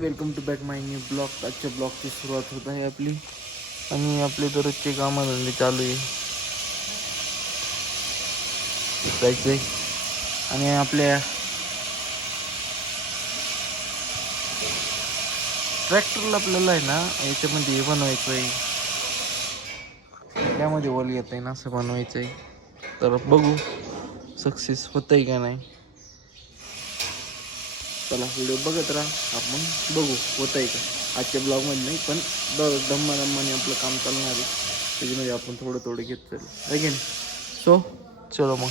Welcome to back my new blog. आजच्या ब्लॉगची सुरुवात होत आहे आपली आणि आपले दररोजचे कामधंदे चालू आहे. जायचंय आणि आपल्या ट्रॅक्टरला आपल्याला आहे ना याच्यामध्ये हे बनवायचं आहे, त्यामध्ये वॉल येत आहे ना असं बनवायचं आहे. तर बघू सक्सेस होतंय का नाही. चला व्हिडिओ बघत राहा, आपण बघू होतंय का. आजच्या ब्लॉगमध्ये नाही पण दम्माने आपलं काम चालणार आहे, त्याच्यामध्ये आपण थोडं घेत चालू अगेन. सो चलो मग.